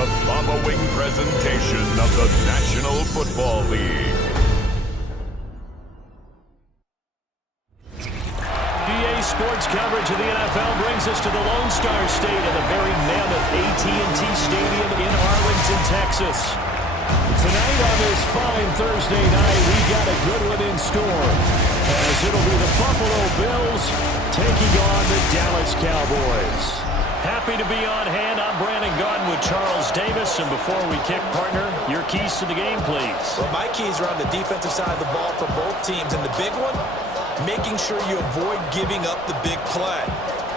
the following presentation of the National Football League. EA Sports coverage of the NFL brings us to the Lone Star State of the very mammoth AT&T Stadium in Arlington, Texas. Tonight on this fine Thursday night, we've got a good one in store, as it'll be the Buffalo Bills taking on the Dallas Cowboys. Happy to be on hand. I'm Brandon Gaudin with Charles Davis. And before we kick, partner, your keys to the game, please. Well, my keys are on the defensive side of the ball for both teams. And the big one, making sure you avoid giving up the big play.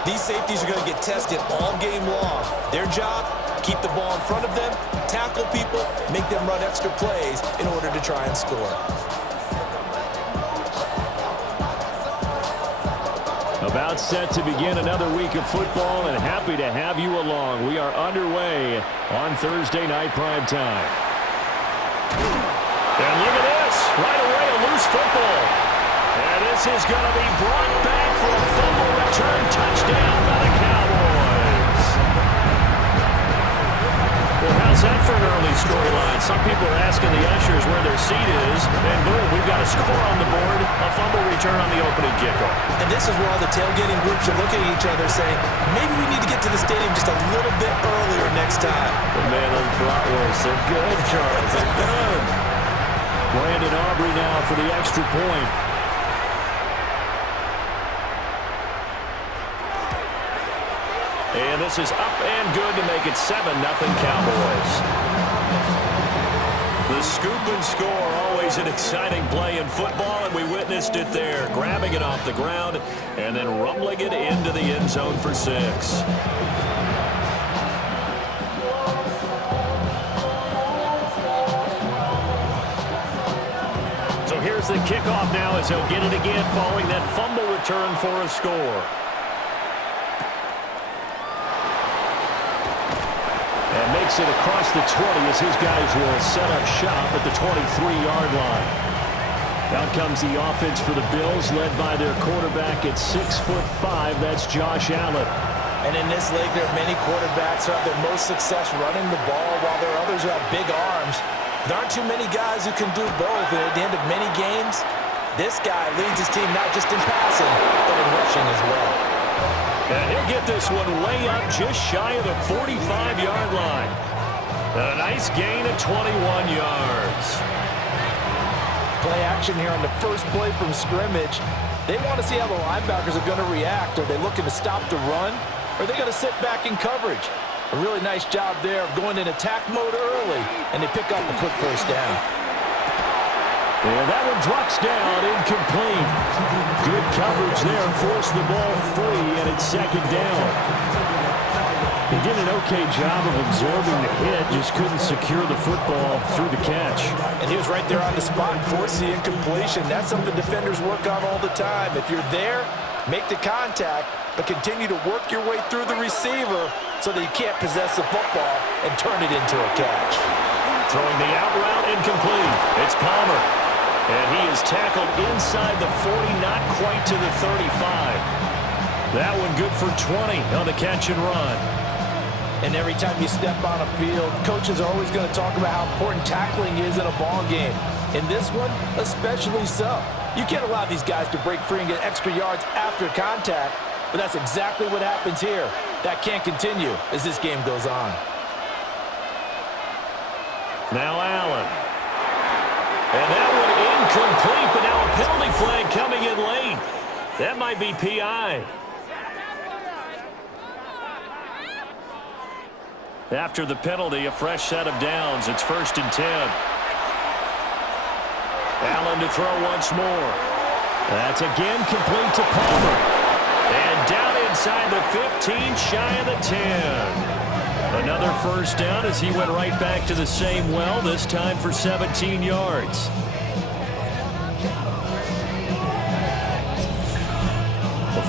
These safeties are going to get tested all game long. Their job, keep the ball in front of them, tackle people, make them run extra plays in order to try and score. About set to begin another week of football, and happy to have you along. We are underway on Thursday night primetime. And look at this. Right away, a loose football. And this is going to be brought back for a fumble return touchdown by the Cowboys. Well, how's that for an early scoreline? Some people are asking the ushers where their seat is, and boom, we've got a score on the board, a fumble return on the opening kickoff. And this is where all the tailgating groups are looking at each other saying, maybe we need to get to the stadium just a little bit earlier next time. But man, those bratwursts, they're good, Charles. They're good. Brandon Aubrey now for the extra point. And this is up and good to make it 7-0 Cowboys. The scoop and score, always an exciting play in football, and we witnessed it there, grabbing it off the ground and then rumbling it into the end zone for 6. So here's the kickoff now as he'll get it again following that fumble return for a score. And makes it across the 20 as his guys will set up shop at the 23-yard line. Out comes the offense for the Bills, led by their quarterback at 6'5". That's Josh Allen. And in this league, there are many quarterbacks who have their most success running the ball, while there are others who have big arms. There aren't too many guys who can do both. And at the end of many games, this guy leads his team not just in passing, but in rushing as well. And he'll get this one way up just shy of the 45-yard line. And a nice gain of 21 yards. Play action here on the first play from scrimmage. They want to see how the linebackers are going to react. Are they looking to stop the run? Or are they going to sit back in coverage? A really nice job there of going in attack mode early, and they pick up a quick first down. And that one drops down, incomplete. Good coverage there, forced the ball free, and it's second down. He did an okay job of absorbing the hit, just couldn't secure the football through the catch. And he was right there on the spot, forced the incompletion. That's something defenders work on all the time. If you're there, make the contact, but continue to work your way through the receiver so that you can't possess the football and turn it into a catch. Throwing the out route, incomplete. It's Palmer. And he is tackled inside the 40, not quite to the 35. That one good for 20 on the catch and run. And every time you step on a field, coaches are always going to talk about how important tackling is in a ball game. In this one, especially so. You can't allow these guys to break free and get extra yards after contact, but that's exactly what happens here. That can't continue as this game goes on. Now Allen. And that one incomplete, but now a penalty flag coming in late. That might be PI. After the penalty, a fresh set of downs. It's 1st and 10. Allen to throw once more. That's again complete to Palmer. And down inside the 15, shy of the 10. Another first down as he went right back to the same well, this time for 17 yards.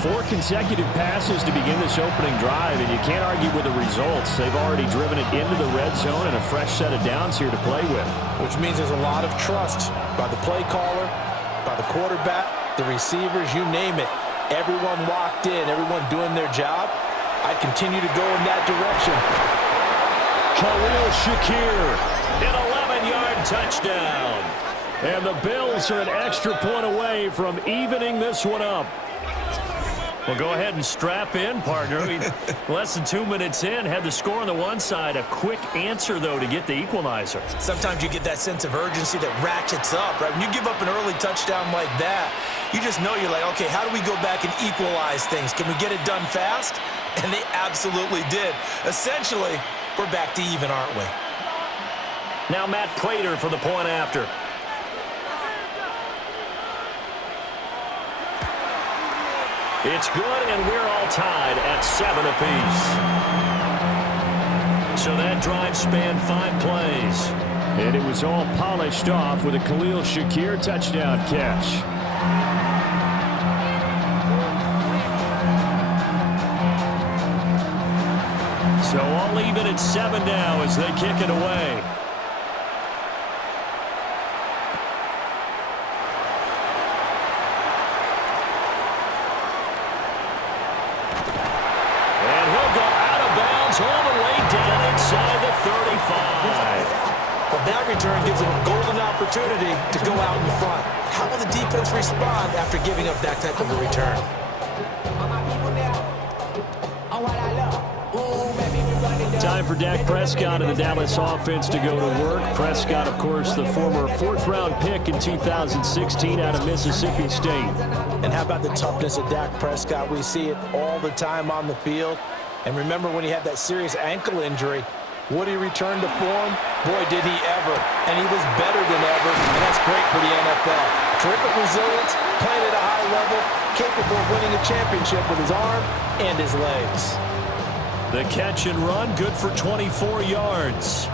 Four consecutive passes to begin this opening drive, and you can't argue with the results. They've already driven it into the red zone and a fresh set of downs here to play with. Which means there's a lot of trust by the play caller, by the quarterback, the receivers, you name it. Everyone locked in, everyone doing their job. I continue to go in that direction. Khalil Shakir. An 11-yard touchdown. And the Bills are an extra point away from evening this one up. Well, go ahead and strap in, partner. Less than 2 minutes in, had the score on the one side. A quick answer, though, to get the equalizer. Sometimes you get that sense of urgency that ratchets up, right? When you give up an early touchdown like that, you just know you're like, okay, how do we go back and equalize things? Can we get it done fast? And they absolutely did. Essentially, we're back to even, aren't we? Now Matt Prater for the point after. It's good, and we're all tied at 7 apiece. So that drive spanned 5 plays. And it was all polished off with a Khalil Shakir touchdown catch. So all even at 7 now as they kick it away. All the way down inside the 35. Well, that return gives them a golden opportunity to go out in front. How will the defense respond after giving up that type of a return? Time for Dak Prescott and the Dallas offense to go to work. Prescott, of course, the former 4th-round pick in 2016 out of Mississippi State. And how about the toughness of Dak Prescott? We see it all the time on the field. And remember when he had that serious ankle injury, would he return to form? Boy, did he ever. And he was better than ever, and that's great for the NFL. Terrific resilience, playing at a high level, capable of winning a championship with his arm and his legs. The catch and run, good for 24 yards.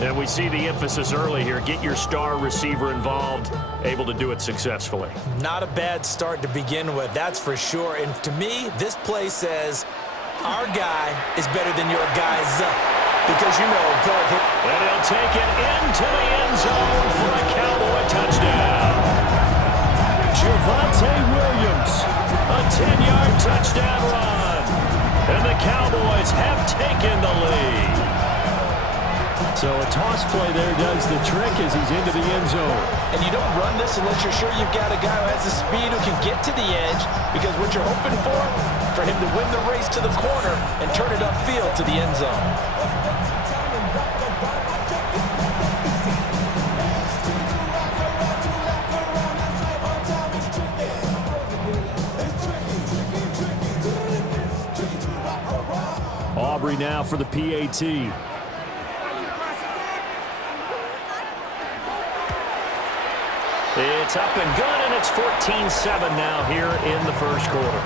And we see the emphasis early here. Get your star receiver involved, able to do it successfully. Not a bad start to begin with, that's for sure. And to me, this play says, our guy is better than your guy's. Because, you know, and he'll take it into the end zone for a Cowboy touchdown. Javonte Williams, a 10-yard touchdown run. And the Cowboys have taken the lead. So a toss play there does the trick as he's into the end zone. And you don't run this unless you're sure you've got a guy who has the speed who can get to the edge, because what you're hoping for him to win the race to the corner and turn it upfield to the end zone. Aubrey now for the PAT. It's up and good, and it's 14-7 now here in the first quarter.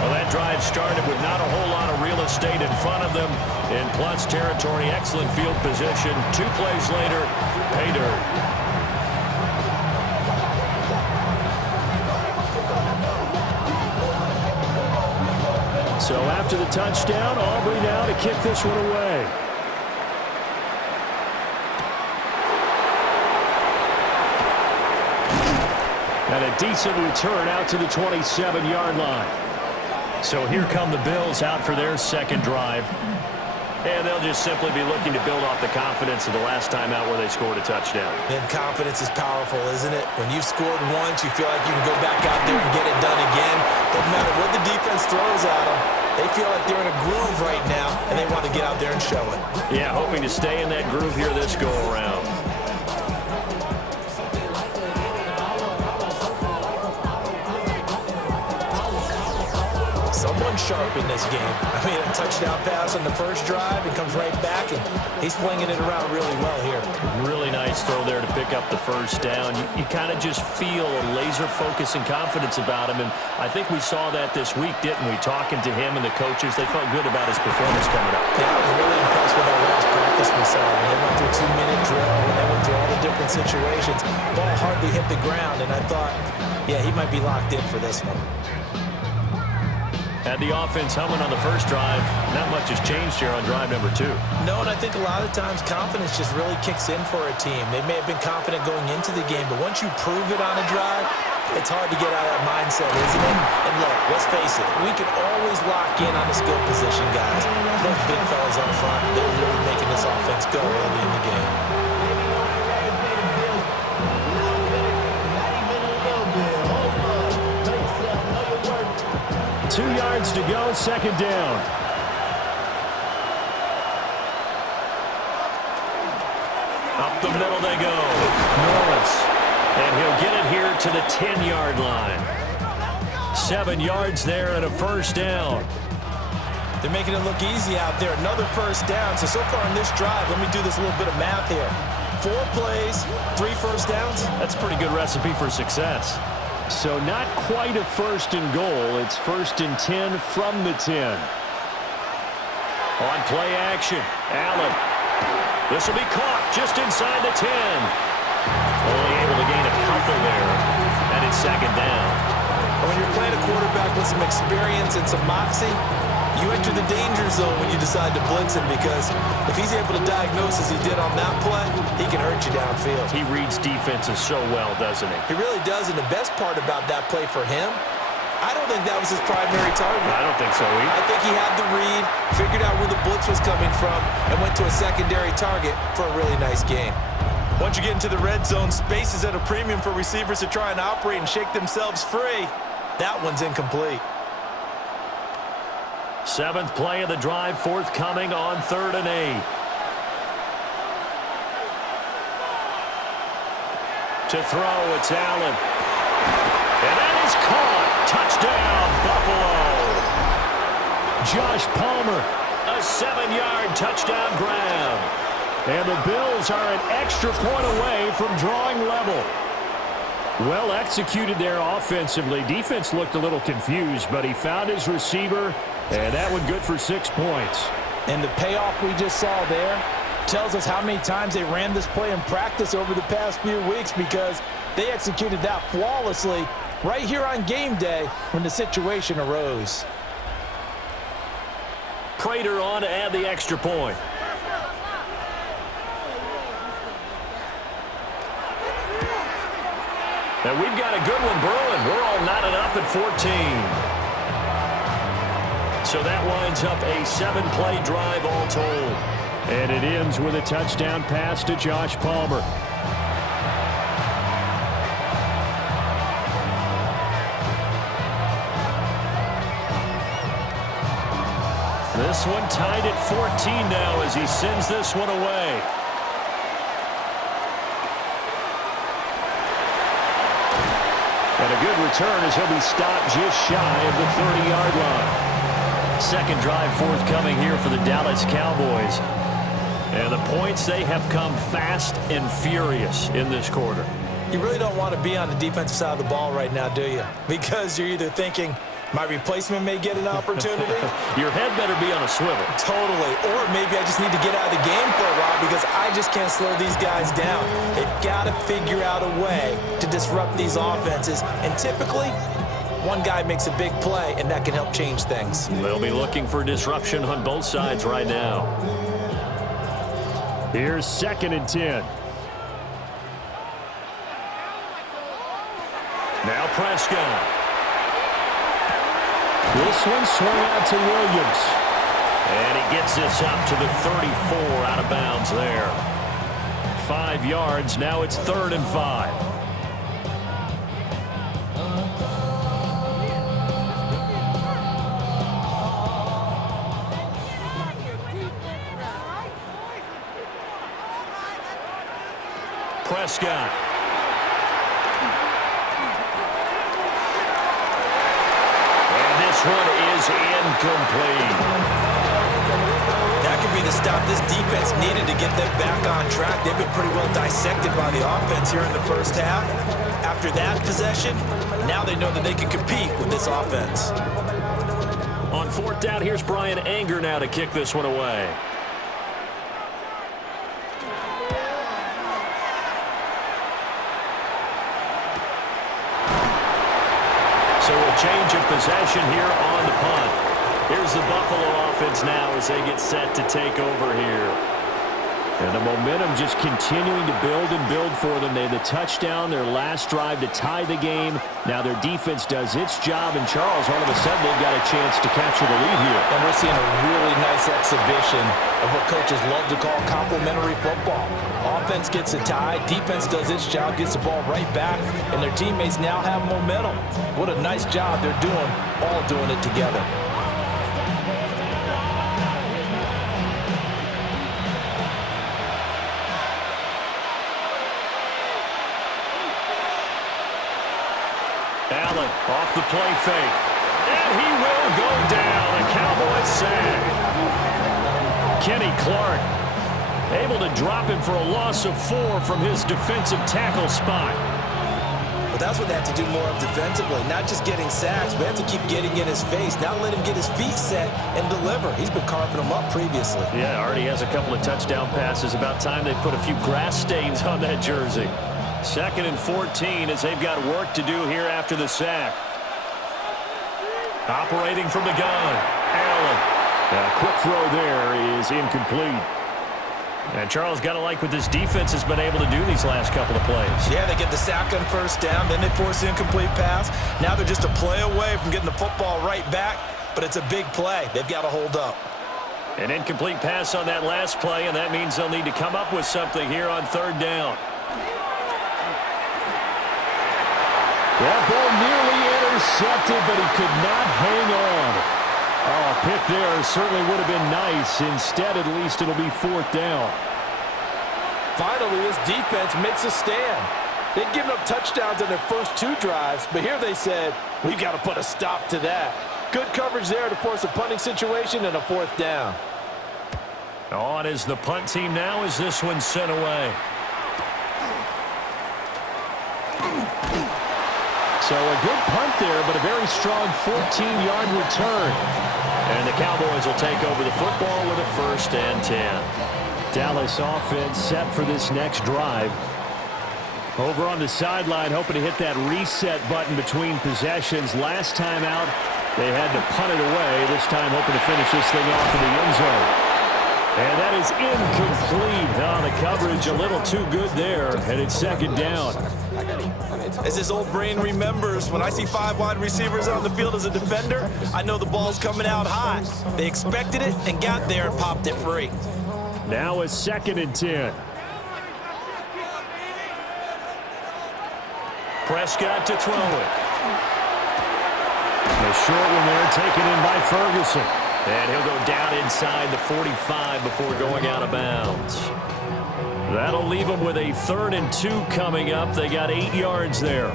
Well, that drive started with not a whole lot of real estate in front of them. In plus territory, excellent field position. 2 plays later, pay dirt. So after the touchdown, Aubrey now to kick this one away. And a decent return out to the 27-yard line. So here come the Bills out for their second drive. And they'll just simply be looking to build off the confidence of the last time out where they scored a touchdown. And confidence is powerful, isn't it? When you've scored once, you feel like you can go back out there and get it done again. Doesn't matter what the defense throws at them. They feel like they're in a groove right now, and they want to get out there and show it. Yeah, hoping to stay in that groove here this go-around. Someone sharp in this game. I mean, a touchdown pass on the first drive and comes right back, and he's flinging it around really well here. Really nice throw there to pick up the first down. You kind of just feel a laser focus and confidence about him, and I think we saw that this week, didn't we? Talking to him and the coaches, they felt good about his performance coming up. Yeah, I was really impressed with our last practice we saw. When they went through a 2-minute drill, when they went through all the different situations, ball hardly hit the ground, and I thought, yeah, he might be locked in for this one. Had the offense humming on the first drive. Not much has changed here on drive number 2. No, and I think a lot of times confidence just really kicks in for a team. They may have been confident going into the game, but once you prove it on a drive, It's hard to get out of that mindset, isn't it? And look, let's face it, we can always lock in on the skill position, guys. Those big fellas up front, they're really making this offense go early in the game. 2 yards to go, second down. Up the middle they go. Norris. And he'll get it here to the 10-yard line. 7 yards there and a first down. They're making it look easy out there. Another first down. So far in this drive, let me do this little bit of math here. 4 plays, 3 first downs. That's a pretty good recipe for success. So not quite a first and goal. It's first and 10 from the 10. On play action, Allen. This will be caught just inside the 10. Only able to gain a couple there. And it's second down. When you're playing a quarterback with some experience and some moxie, you enter the danger zone when you decide to blitz him, because if he's able to diagnose as he did on that play, he can hurt you downfield. He reads defenses so well, doesn't he? He really does, and the best part about that play for him, I don't think that was his primary target. I don't think so either. I think he had the read, figured out where the blitz was coming from, and went to a secondary target for a really nice gain. Once you get into the red zone, space is at a premium for receivers to try and operate and shake themselves free. That one's incomplete. 7th play of the drive forthcoming on 3rd and 8. To throw, it's Allen. And that is caught. Touchdown, Buffalo. Josh Palmer, a 7-yard touchdown grab. And the Bills are an extra point away from drawing level. Well executed there offensively. Defense looked a little confused, but he found his receiver, and that one good for 6 points. And the payoff we just saw there tells us how many times they ran this play in practice over the past few weeks, because they executed that flawlessly right here on game day when the situation arose. Prater on to add the extra point. And we've got a good one brewing. We're all knotted up at 14. So that winds up a 7-play drive all told. And it ends with a touchdown pass to Josh Palmer. This one tied at 14 now as he sends this one away. And a good return as he'll be stopped just shy of the 30-yard line. Second drive forthcoming here for the Dallas Cowboys. And the points, they have come fast and furious in this quarter. You really don't want to be on the defensive side of the ball right now, do you? Because you're either thinking, my replacement may get an opportunity. Your head better be on a swivel. Totally. Or maybe I just need to get out of the game for a while because I just can't slow these guys down. They've got to figure out a way to disrupt these offenses. And typically, one guy makes a big play, and that can help change things. They'll be looking for disruption on both sides right now. Here's 2nd and 10. Now Prescott. This one swung out to Williams. And he gets this up to the 34 out of bounds there. 5 yards. Now it's 3rd and 5. Prescott. This run is incomplete. That could be the stop this defense needed to get them back on track. They've been pretty well dissected by the offense here in the first half. After that possession, now they know that they can compete with this offense. On 4th down, here's Brian Anger now to kick this one away. So a change of possession here on the punt. Here's the Buffalo offense now as they get set to take over here. And the momentum just continuing to build and build for them. They had the touchdown, their last drive to tie the game. Now their defense does its job, and Charles, all of a sudden, they've got a chance to capture the lead here. And we're seeing a really nice exhibition of what coaches love to call complementary football. Offense gets a tie, defense does its job, gets the ball right back, and their teammates now have momentum. What a nice job they're doing, all doing it together. Allen off the play fake. And he will go down. A Cowboys sack. Kenny Clark able to drop him for a loss of 4 from his defensive tackle spot. But that's what they have to do more of defensively, not just getting sacks. We have to keep getting in his face, not let him get his feet set and deliver. He's been carving them up previously. Yeah, already has a couple of touchdown passes. About time they put a few grass stains on that jersey. 2nd and 14 as they've got work to do here after the sack. Operating from the gun, Allen. A quick throw there is incomplete. And Charles, got to like what this defense has been able to do these last couple of plays. Yeah, they get the sack on first down, then they force the incomplete pass. Now they're just a play away from getting the football right back, but it's a big play. They've got to hold up. An incomplete pass on that last play, and that means they'll need to come up with something here on 3rd down. That ball nearly intercepted, but he could not hang on. Oh, a pick there certainly would have been nice. Instead, at least it'll be 4th down. Finally, this defense makes a stand. They'd given up touchdowns on their first 2 drives, but here they said, we've got to put a stop to that. Good coverage there to force a punting situation and a 4th down. On is the punt team now as this one's sent away. So a good punt there, but a very strong 14-yard return. And the Cowboys will take over the football with a 1st and 10. Dallas offense set for this next drive. Over on the sideline, hoping to hit that reset button between possessions. Last time out, they had to punt it away. This time hoping to finish this thing off in the end zone. And that is incomplete. Oh, the coverage a little too good there, and it's 2nd down. As his old brain remembers, when I see 5 wide receivers on the field as a defender, I know the ball's coming out hot. They expected it and got there and popped it free. Now a 2nd and 10. Prescott to throw it. The short one there taken in by Ferguson. And he'll go down inside the 45 before going out of bounds. That'll leave them with a 3rd and 2 coming up. They got 8 yards there.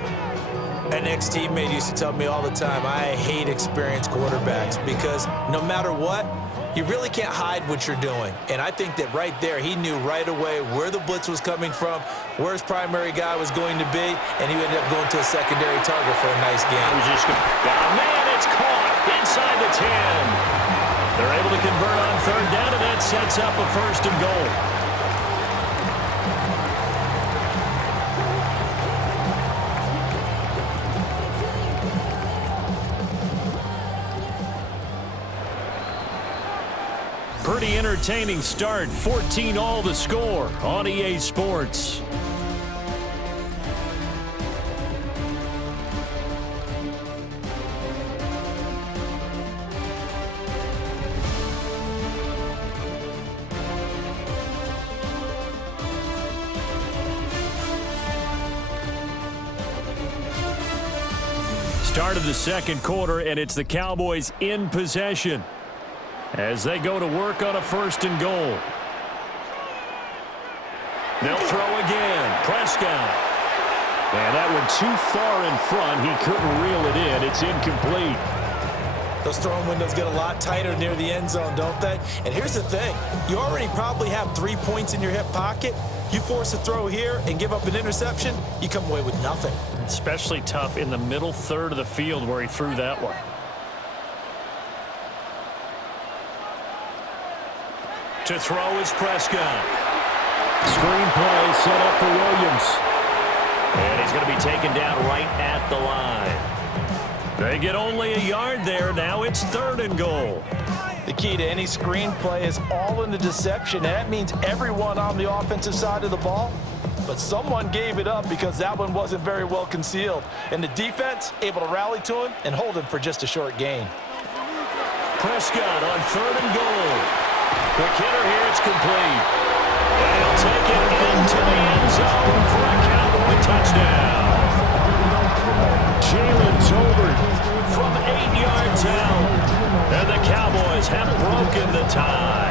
An ex-teammate used to tell me all the time, I hate experienced quarterbacks because no matter what, you really can't hide what you're doing. And I think that right there, he knew right away where the blitz was coming from, where his primary guy was going to be, and he ended up going to a secondary target for a nice game. Man, it's caught inside the 10. They're able to convert on 3rd down, and that sets up a 1st and goal. Pretty entertaining start. 14-all the score on EA Sports. Start of the 2nd quarter, and it's the Cowboys in possession as they go to work on a 1st and goal. They'll throw again. Prescott. And that one too far in front. He couldn't reel it in. It's incomplete. Those throwing windows get a lot tighter near the end zone, don't they? And here's the thing. You already probably have 3 points in your hip pocket. You force a throw here and give up an interception, you come away with nothing. Especially tough in the middle 3rd of the field where he threw that one. To throw is Prescott. Screenplay set up for Williams. And he's going to be taken down right at the line. They get only a yard there. Now it's 3rd and goal. The key to any screenplay is all in the deception, and that means everyone on the offensive side of the ball. But someone gave it up because that one wasn't very well concealed. And the defense able to rally to him and hold him for just a short gain. Prescott on 3rd and goal. The hitter here, it's complete. And he'll take it into the end zone for a Cowboy touchdown. Jalen Tolbert from 8 yards out. And the Cowboys have broken the tie.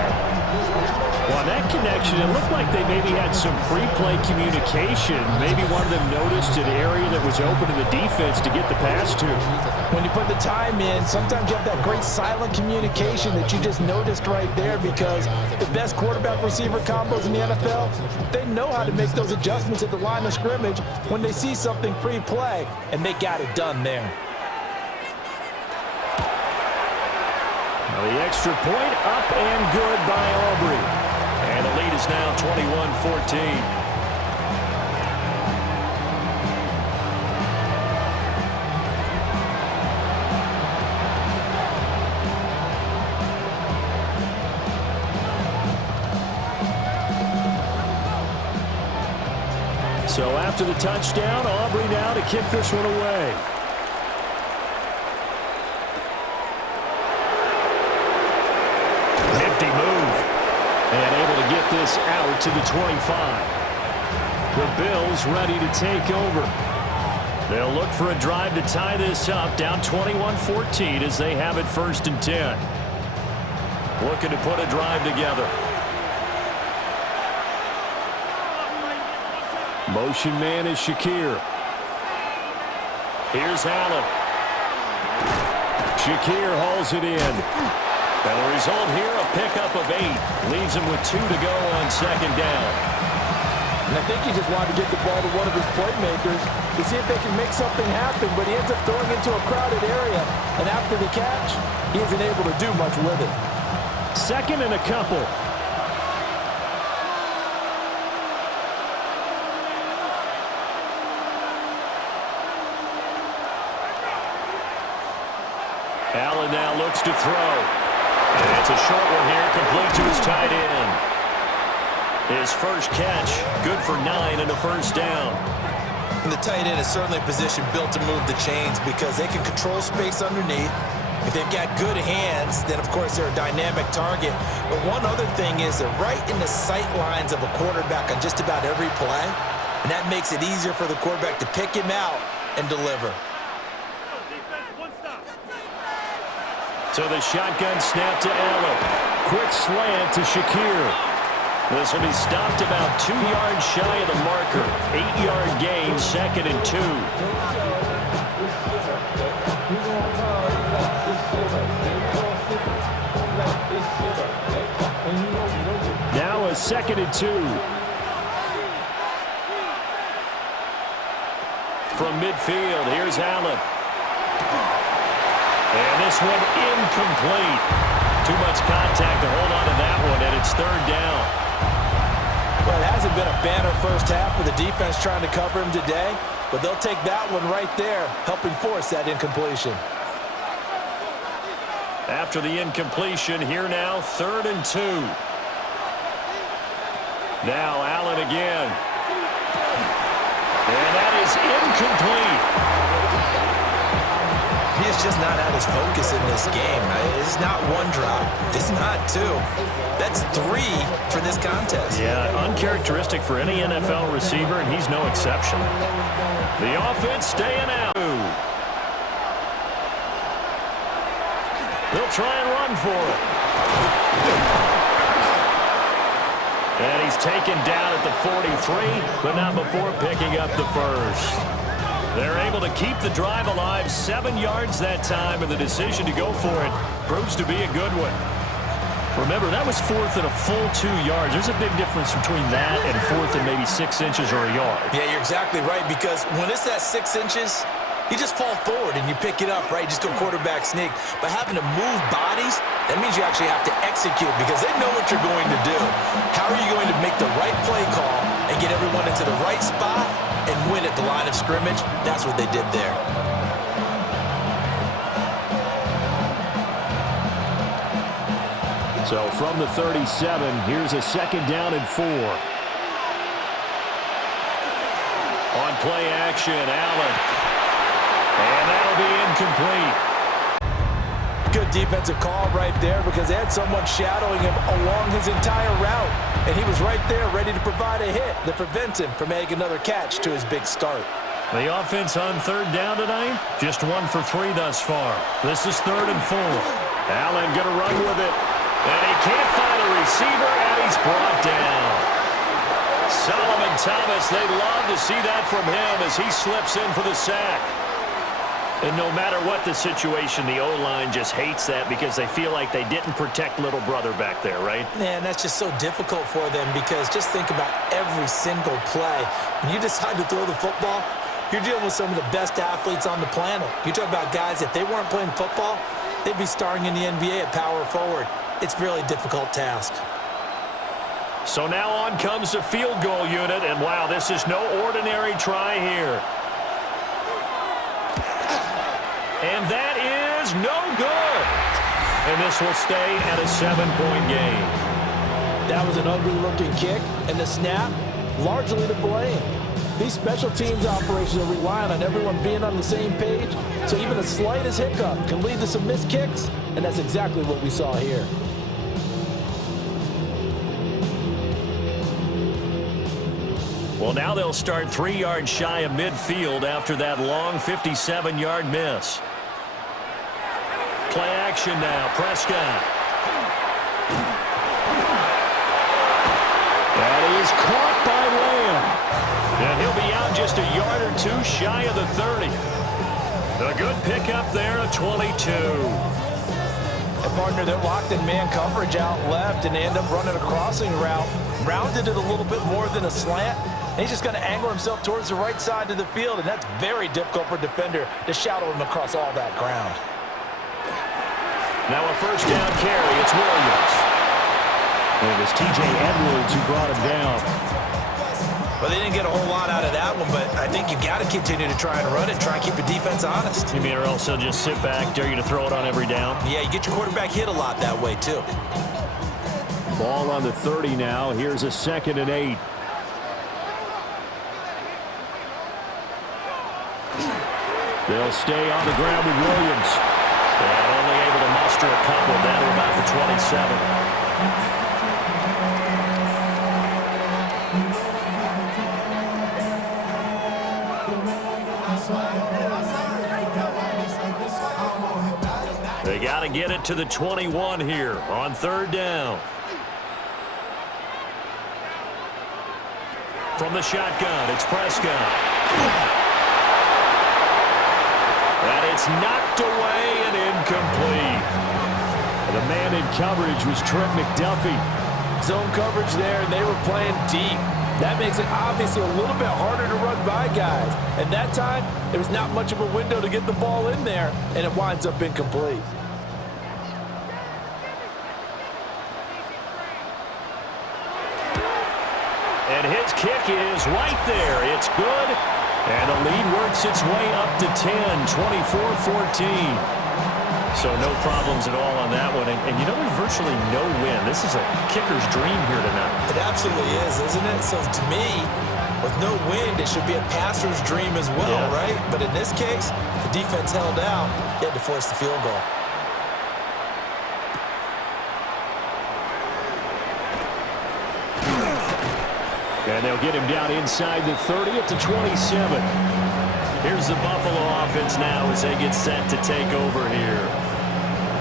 Well, that connection, it looked like they maybe had some pre-play communication. Maybe one of them noticed an area that was open to the defense to get the pass to. When you put the time in, sometimes you have that great silent communication that you just noticed right there, because the best quarterback-receiver combos in the NFL, they know how to make those adjustments at the line of scrimmage when they see something pre-play, and they got it done there. Well, the extra point up and good by Aubrey. And the lead is now 21-14. So after the touchdown, Aubrey now to kick this one away. Nifty move. And able to get this out to the 25. The Bills ready to take over. They'll look for a drive to tie this up, down 21-14 as they have it 1st and 10. Looking to put a drive together. Motion man is Shakir. Here's Allen. Shakir hauls it in. And the result here, a pickup of 8. Leaves him with 2 to go on 2nd down. And I think he just wanted to get the ball to one of his playmakers to see if they can make something happen, but he ends up throwing into a crowded area. And after the catch, he isn't able to do much with it. 2nd and a couple. Allen now looks to throw. And it's a short one here, complete to his tight end. His first catch, good for 9 and a 1st down. And the tight end is certainly a position built to move the chains because they can control space underneath. If they've got good hands, then of course they're a dynamic target. But one other thing is they're right in the sight lines of a quarterback on just about every play. And that makes it easier for the quarterback to pick him out and deliver. So the shotgun snap to Allen. Quick slant to Shakir. This will be stopped about 2 yards shy of the marker. 8-yard gain, 2nd and 2. Now a 2nd and 2. From midfield, here's Allen. And this one incomplete. Too much contact to hold on to that one, and it's 3rd down. Well, it hasn't been a banner first half for the defense trying to cover him today, but they'll take that one right there, helping force that incompletion. After the incompletion, here now, 3rd and 2. Now Allen again. And that is incomplete. He is just not at his focus in this game. It's not one drop. It's not 2. That's 3 for this contest. Yeah, uncharacteristic for any NFL receiver, and he's no exception. The offense staying out. They'll try and run for it. And he's taken down at the 43, but not before picking up the first. They're able to keep the drive alive, 7 yards that time, and the decision to go for it proves to be a good one. Remember, that was 4th and a full 2 yards. There's a big difference between that and 4th and maybe 6 inches or a yard. Yeah, you're exactly right, because when it's that 6 inches, you just fall forward and you pick it up, right? You just go quarterback sneak. But having to move bodies, that means you actually have to execute because they know what you're going to do. How are you going to make the right play call and get everyone into the right spot and win at the line of scrimmage? That's what they did there. So from the 37, here's a 2nd down and 4. On play action, Allen. And that'll be incomplete. Good defensive call right there because they had someone shadowing him along his entire route. And he was right there ready to provide a hit that prevents him from making another catch to his big start. The offense on 3rd down tonight, just 1 for 3 thus far. This is 3rd and 4. Allen going to run with it. And he can't find a receiver, and he's brought down. Solomon Thomas, they'd love to see that from him as he slips in for the sack. And no matter what the situation, the O-line just hates that because they feel like they didn't protect little brother back there, right? Man, that's just so difficult for them because just think about every single play. When you decide to throw the football, you're dealing with some of the best athletes on the planet. You talk about guys, if they weren't playing football, they'd be starring in the NBA at power forward. It's a really difficult task. So now on comes the field goal unit, and wow, this is no ordinary try here. And that is no good. And this will stay at a 7-point game. That was an ugly-looking kick, and the snap, largely to blame. These special teams operations are relying on everyone being on the same page, so even the slightest hiccup can lead to some missed kicks, and that's exactly what we saw here. Well, now they'll start 3 yards shy of midfield after that long 57-yard miss. Play action now, Prescott. That is caught by Lamb. And he'll be out just a yard or 2 shy of the 30. A good pickup there, a 22. And partner, they're locked in man coverage out left, and they end up running a crossing route. Rounded it a little bit more than a slant. And he's just going to angle himself towards the right side of the field, and that's very difficult for a defender to shadow him across all that ground. Now a 1st down carry. It's Williams. It was T.J. Edwards who brought him down. Well, they didn't get a whole lot out of that one, but I think you've got to continue to try and run it, try and keep the defense honest. You mean or else they'll just sit back, dare you to throw it on every down? Yeah, you get your quarterback hit a lot that way, too. Ball on the 30 now. Here's a 2nd and 8. They'll stay on the ground with Williams. And only able to muster a couple down to about the 27. They got to get it to the 21 here on 3rd down. From the shotgun, it's Prescott. And it's knocked away and incomplete. The man in coverage was Trent McDuffie. Zone coverage there, and they were playing deep. That makes it obviously a little bit harder to run by guys. And that time, there was not much of a window to get the ball in there, and it winds up incomplete. And his kick is right there. It's good. And the lead works its way up to 10, 24-14. So no problems at all on that one. And you know, there's virtually no win. This is a kicker's dream here tonight. It absolutely is, isn't it? So to me, with no wind, it should be a passer's dream as well, right? But in this case, the defense held out. They had to force the field goal. And they'll get him down inside the 30 at the 27. Here's the Buffalo offense now as they get set to take over here.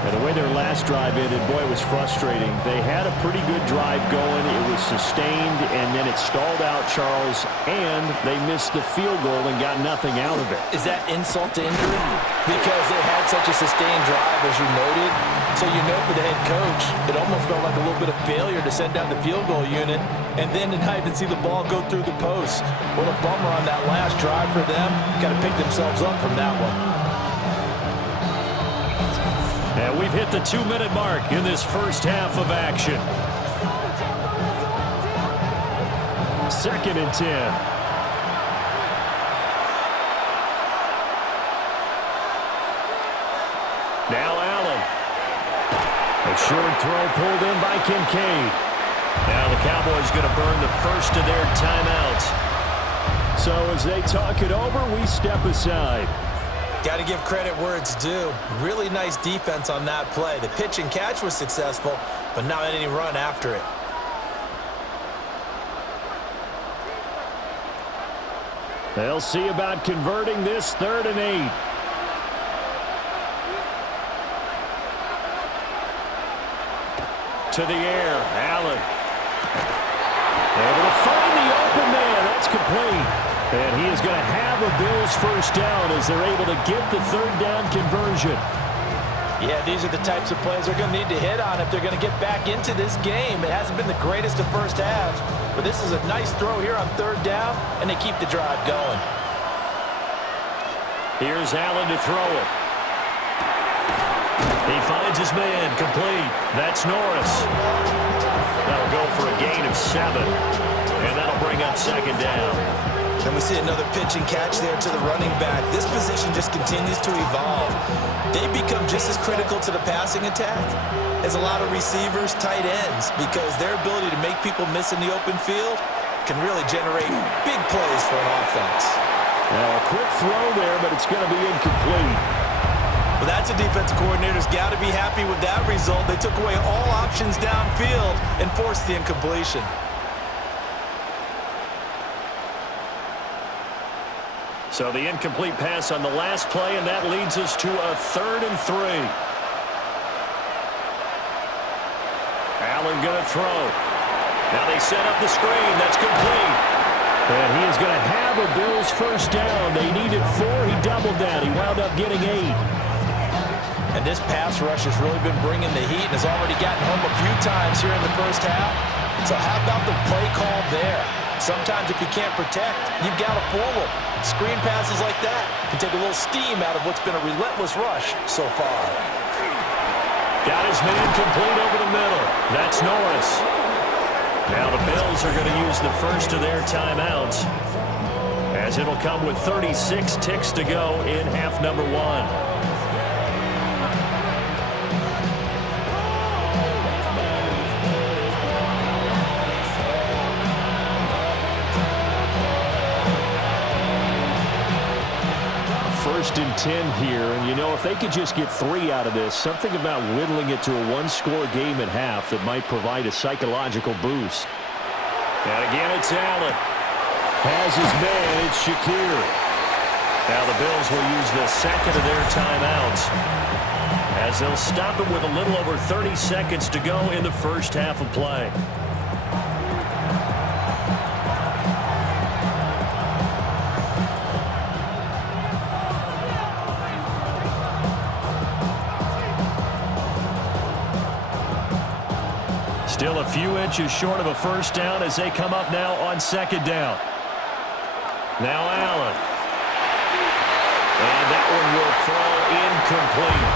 And the way their last drive ended, boy, it was frustrating. They had a pretty good drive going. It was sustained, and then it stalled out, Charles, and they missed the field goal and got nothing out of it. Is that insult to injury? Because they had such a sustained drive, as you noted. So you know for the head coach, it almost felt like a little bit of failure to send down the field goal unit and then to not even see the ball go through the post. What a bummer on that last drive for them. Got to pick themselves up from that one. And we've hit the 2-minute mark in this first half of action. 2nd and 10. Now Allen. A short throw pulled in by Kincaid. Now the Cowboys going to burn the first of their timeouts. So as they talk it over, we step aside. Got to give credit where it's due. Really nice defense on that play. The pitch and catch was successful, but not any run after it. They'll see about converting this 3rd and 8. To the air, Allen. Able to find the open man. That's complete. And he is going to have a Bills first down as they're able to get the 3rd down conversion. Yeah, these are the types of plays they're going to need to hit on if they're going to get back into this game. It hasn't been the greatest of first halves, but this is a nice throw here on 3rd down, and they keep the drive going. Here's Allen to throw it. He finds his man, complete. That's Norris. That'll go for a gain of 7, and that'll bring up 2nd down. And we see another pitch and catch there to the running back. This position just continues to evolve. They become just as critical to the passing attack as a lot of receivers, tight ends, because their ability to make people miss in the open field can really generate big plays for an offense. Now a quick throw there, but it's going to be incomplete. Well, that's a defensive coordinator's got to be happy with that result. They took away all options downfield and forced the incompletion. So the incomplete pass on the last play, and that leads us to a 3rd and 3. Allen going to throw. Now they set up the screen. That's complete. And he is going to have a Bills first down. They needed 4. He doubled that. He wound up getting 8. And this pass rush has really been bringing the heat and has already gotten home a few times here in the first half. So how about the play call there? Sometimes if you can't protect, you've got to fool them. Screen passes like that can take a little steam out of what's been a relentless rush so far. Got his man complete over the middle. That's Norris. Now the Bills are going to use the first of their timeouts, as it'll come with 36 ticks to go in half number 1. First and 10 here, and you know, if they could just get 3 out of this, something about whittling it to a 1-score game at half that might provide a psychological boost. And again, it's Allen. Has his man, it's Shakir. Now the Bills will use the 2nd of their timeouts, as they'll stop it with a little over 30 seconds to go in the first half of play. Still a few inches short of a first down as they come up now on 2nd down. Now Allen. And that one will fall incomplete.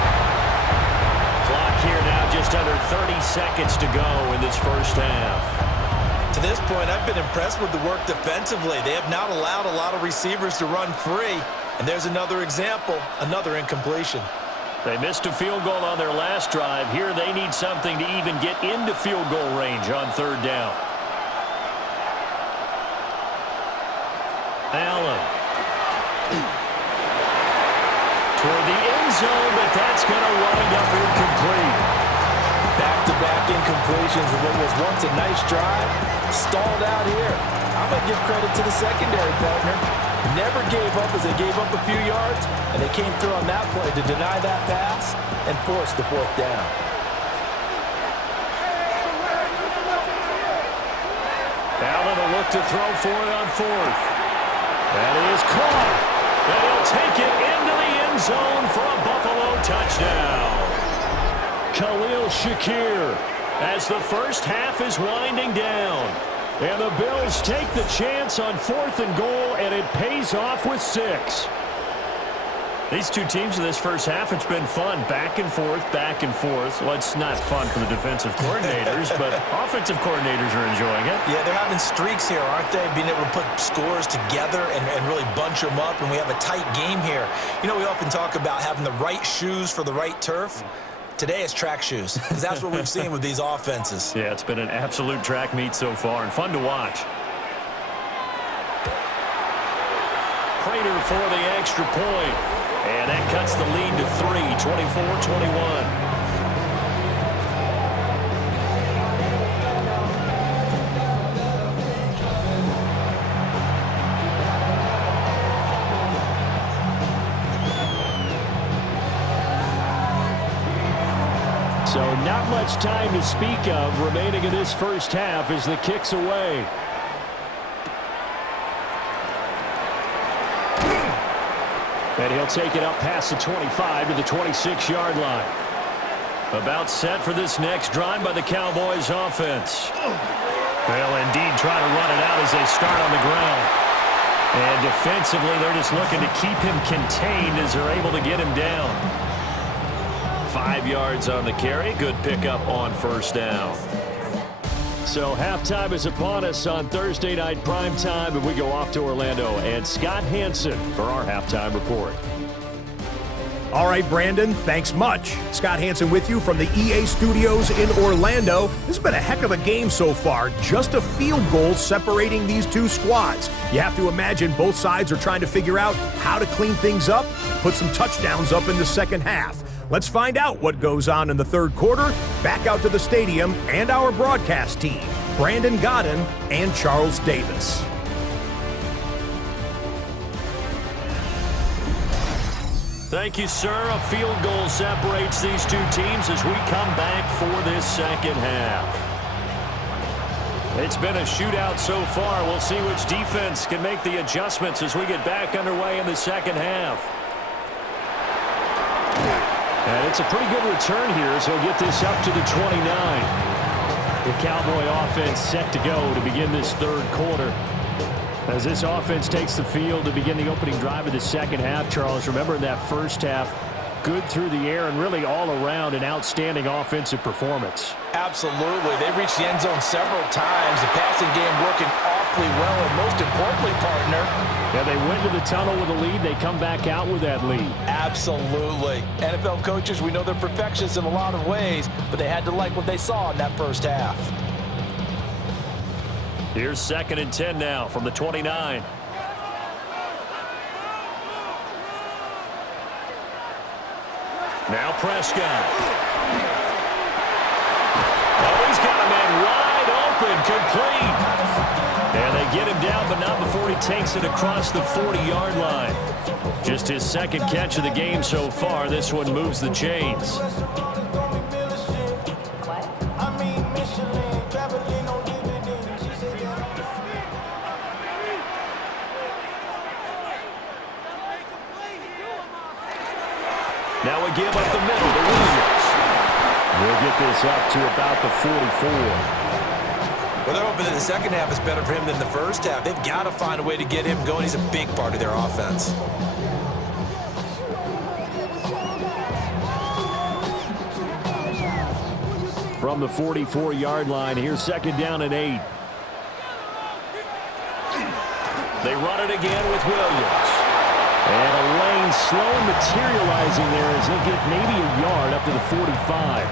Clock here now just under 30 seconds to go in this first half. To this point, I've been impressed with the work defensively. They have not allowed a lot of receivers to run free. And there's another example, another incompletion. They missed a field goal on their last drive. Here they need something to even get into field goal range on 3rd down. Allen. Toward the end zone, but that's going to wind up incomplete. Back-to-back incompletions of what was once a nice drive. Stalled out here. I'm going to give credit to the secondary partner. Never gave up as they gave up a few yards, and they came through on that play to deny that pass and force the 4th down. Allen will look to throw for it on 4th. That is caught. And he'll take it into the end zone for a Buffalo touchdown. Khalil Shakir, as the first half is winding down. And the Bills take the chance on 4th and goal, and it pays off with 6. These two teams in this first half, it's been fun. Back and forth, back and forth. Well, it's not fun for the defensive coordinators, but offensive coordinators are enjoying it. Yeah, they're having streaks here, aren't they? Being able to put scores together and really bunch them up, and we have a tight game here. You know, we often talk about having the right shoes for the right turf. Today it's track shoes, because that's what we've seen with these offenses. Yeah, it's been an absolute track meet so far and fun to watch. Prater for the extra point. And that cuts the lead to 3, 24-21. So not much time to speak of remaining in this first half as the kick's away. And he'll take it up past the 25 to the 26-yard line. About set for this next drive by the Cowboys offense. They'll indeed try to run it out as they start on the ground. And defensively, they're just looking to keep him contained as they're able to get him down. 5 yards on the carry. Good pickup on first down. So halftime is upon us on Thursday night primetime, and we go off to Orlando and Scott Hansen for our halftime report. All right, Brandon, thanks much. Scott Hansen with you from the EA Studios in Orlando. This has been a heck of a game so far. Just a field goal separating these two squads. You have to imagine both sides are trying to figure out how to clean things up, put some touchdowns up in the second half. Let's find out what goes on in the third quarter. Back out to the stadium and our broadcast team, Brandon Godden and Charles Davis. Thank you, sir. A field goal separates these two teams as we come back for this second half. It's been a shootout so far. We'll see which defense can make the adjustments as we get back underway in the second half. And it's a pretty good return here as he'll get this up to the 29. The Cowboy offense set to go to begin this third quarter. As this offense takes the field to begin the opening drive of the second half, Charles, remember in that first half, good through the air and really all around an outstanding offensive performance. Absolutely. They reached the end zone several times. The passing game working awfully well, and most importantly, partner, yeah, they went to the tunnel with a lead. They come back out with that lead. Absolutely. NFL coaches, we know they're perfectionists in a lot of ways, but they had to like what they saw in that first half. Here's 2nd and 10 now from the 29. Now Prescott. Oh, he's got a man wide open, complete. And they get him down, but not before he takes it across the 40-yard line. Just his second catch of the game so far. This one moves the chains. Now we give up the middle to Williams. We'll get this up to about the 44. Well, they're hoping that the second half is better for him than the first half. They've got to find a way to get him going. He's a big part of their offense. From the 44-yard line, here's 2nd down and 8. They run it again with Williams. And a lane slow materializing there as he'll get maybe a yard up to the 45.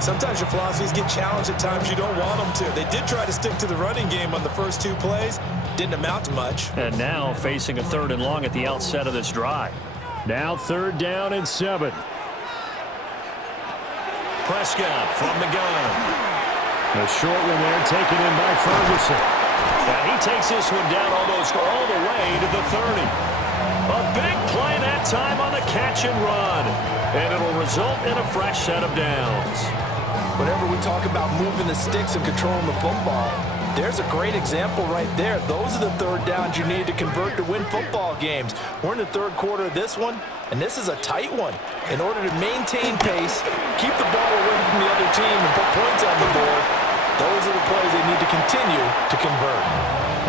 Sometimes your philosophies get challenged at times you don't want them to. They did try to stick to the running game on the first 2 plays. Didn't amount to much. And now facing a 3rd and long at the outset of this drive. Now 3rd down and 7. Prescott from the gun. The short one there taken in by Ferguson. And he takes this one down almost all the way to the 30. A big play that time on the catch and run. And it'll result in a fresh set of downs. Whenever we talk about moving the sticks and controlling the football, there's a great example right there. Those are the 3rd downs you need to convert to win football games. We're in the 3rd quarter of this one, and this is a tight one. In order to maintain pace, keep the ball away from the other team, and put points on the board, those are the plays they need to continue to convert.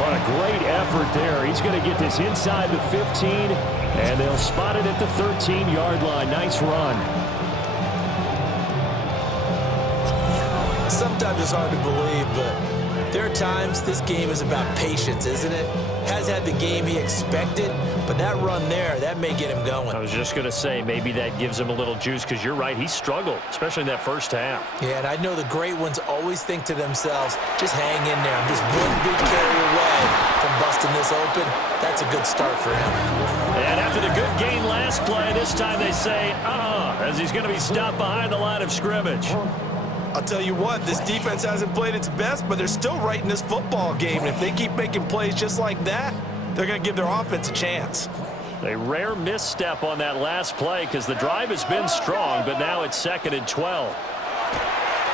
What a great effort there. He's going to get this inside the 15, and they'll spot it at the 13-yard line. Nice run. Sometimes it's hard to believe, but there are times this game is about patience, isn't it? Has had the game he expected, But that run there, that may get him going. I was just going to say, maybe that gives him a little juice, because you're right, he struggled, especially in that first half. Yeah, and I know the great ones always think to themselves, just hang in there. I'm just one big carry away from busting this open. That's a good start for him. And after the good gain last play, this time they say, as he's going to be stopped behind the line of scrimmage. I'll tell you what, this defense hasn't played its best, but they're still right in this football game. And if they keep making plays just like that, they're going to give their offense a chance. A rare misstep on that last play, because the drive has been strong, but now it's 2nd and 12.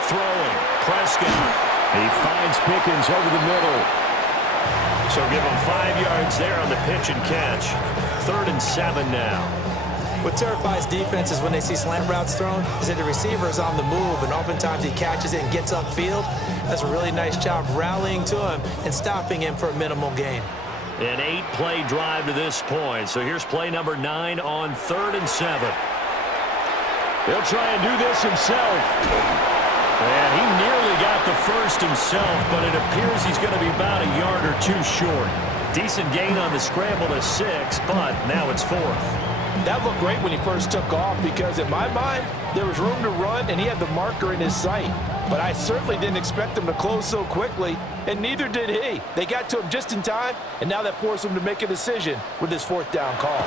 Throwing, Prescott. He finds Pickens over the middle. So give him 5 yards there on the pitch and catch. 3rd and 7 now. What terrifies defenses when they see slant routes thrown is that the receiver is on the move, and oftentimes he catches it and gets upfield. That's a really nice job rallying to him and stopping him for a minimal gain. An 8-play drive to this point. So here's play number 9 on 3rd and 7. He'll try and do this himself. And he nearly got the first himself, but it appears he's going to be about a yard or two short. Decent gain on the scramble to 6, but now it's 4th. That looked great when he first took off, because in my mind, there was room to run and he had the marker in his sight. But I certainly didn't expect him to close so quickly, and neither did he. They got to him just in time, and now that forced him to make a decision with his 4th down call.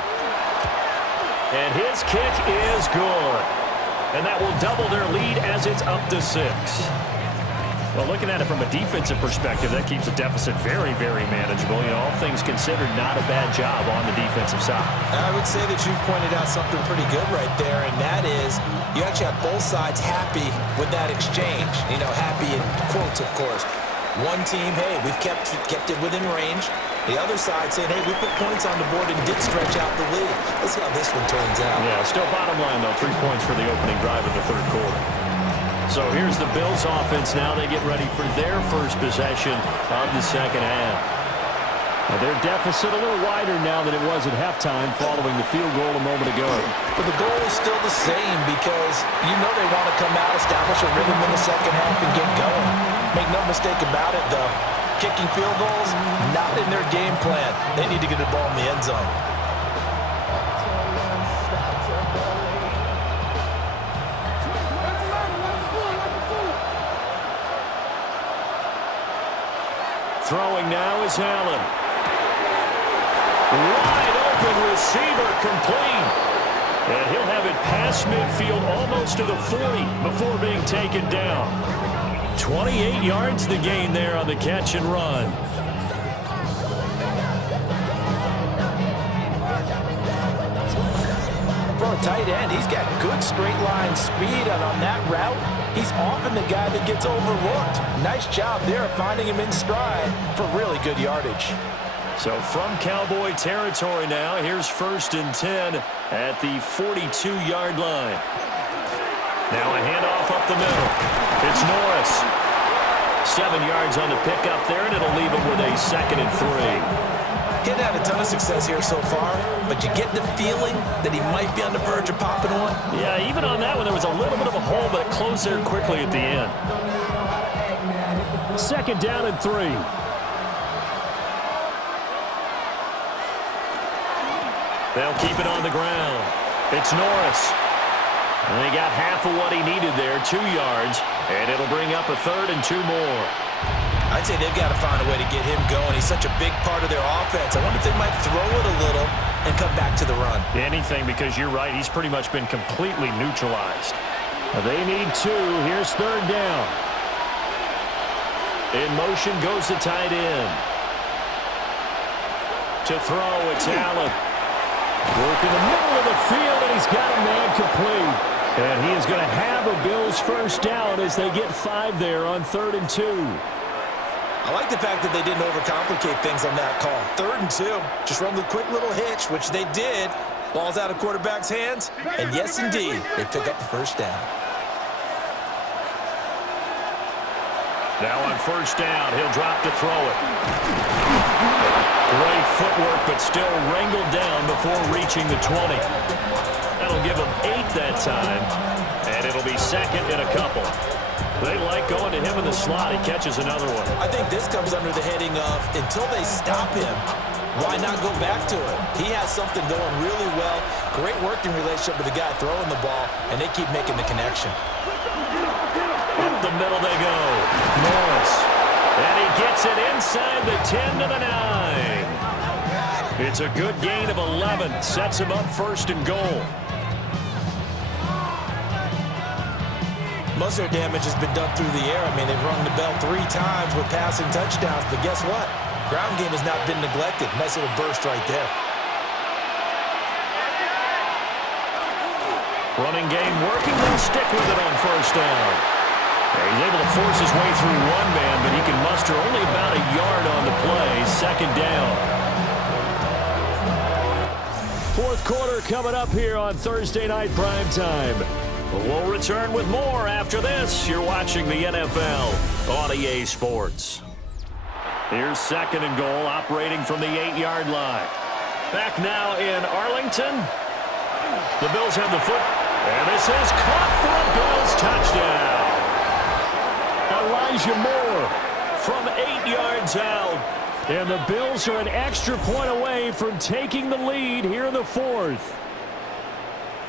And his kick is good. And that will double their lead as it's up to 6. Well, looking at it from a defensive perspective, that keeps the deficit very, very manageable. You know, all things considered, not a bad job on the defensive side. I would say that you've pointed out something pretty good right there, and that is you actually have both sides happy with that exchange. You know, happy in quotes, of course. One team, hey, we've kept it within range. The other side saying, hey, we put points on the board and did stretch out the lead. Let's see how this one turns out. Yeah, still bottom line, though, 3 points for the opening drive of the 3rd quarter. So here's the Bills offense now. They get ready for their first possession of the 2nd half. Their deficit a little wider now than it was at halftime following the field goal a moment ago. But the goal is still the same, because you know they want to come out, establish a rhythm in the 2nd half, and get going. Make no mistake about it, though. Kicking field goals, not in their game plan. They need to get the ball in the end zone. Throwing now is Allen. Wide open receiver, complete. And he'll have it past midfield almost to the 40 before being taken down. 28 yards the gain there on the catch and run. For a tight end, he's got good straight line speed, and on that route, he's often the guy that gets overlooked. Nice job there of finding him in stride for really good yardage. So from Cowboy territory now, here's 1st and 10 at the 42-yard line. Now a handoff up the middle. It's Norris. 7 yards on the pickup there, and it'll leave him with a 2nd and 3. He hadn't had a ton of success here so far, but you get the feeling that he might be on the verge of popping one. Yeah, even on that one, there was a little bit of a hole, but it closed there quickly at the end. 2nd down and 3. They'll keep it on the ground. It's Norris. And they got half of what he needed there, 2 yards, and it'll bring up a 3rd and 2 more. I'd say they've got to find a way to get him going. He's such a big part of their offense. I wonder if they might throw it a little and come back to the run. Anything, because you're right, he's pretty much been completely neutralized. They need 2. Here's 3rd down. In motion goes the tight end. To throw, it's Allen. Work in the middle of the field, and he's got a man complete. And he is going to have a Bills 1st down as they get 5 there on 3rd and 2. I like the fact that they didn't overcomplicate things on that call. 3rd and 2. Just run the quick little hitch, which they did. Ball's out of quarterback's hands. And yes, indeed, they pick up the 1st down. Now on 1st down, he'll drop to throw it. Great footwork, but still wrangled down before reaching the 20. That'll give him 8 that time, and it'll be 2nd and a couple. They like going to him in the slot. He catches another one. I think this comes under the heading of, until they stop him, Why not go back to it? He has something going really well. Great working relationship with the guy throwing the ball, and they keep making the connection. Up the middle they go. Morris. And he gets it inside the 10 to the 9. It's a good gain of 11. Sets him up first and goal. Most of their damage has been done through the air. I mean, they've rung the bell 3 times with passing touchdowns, but guess what? Ground game has not been neglected. Nice little burst right there. Running game working. They'll stick with it on first down. He's able to force his way through one man, but he can muster only about a yard on the play. Second down. Fourth quarter coming up here on Thursday Night Primetime. We'll return with more after this. You're watching the NFL on EA Sports. Here's second and goal, operating from the 8-yard line. Back now in Arlington. The Bills have the foot, and this is caught for a Bills touchdown. Elijah Moore from 8 yards out. And the Bills are an extra point away from taking the lead here in the fourth.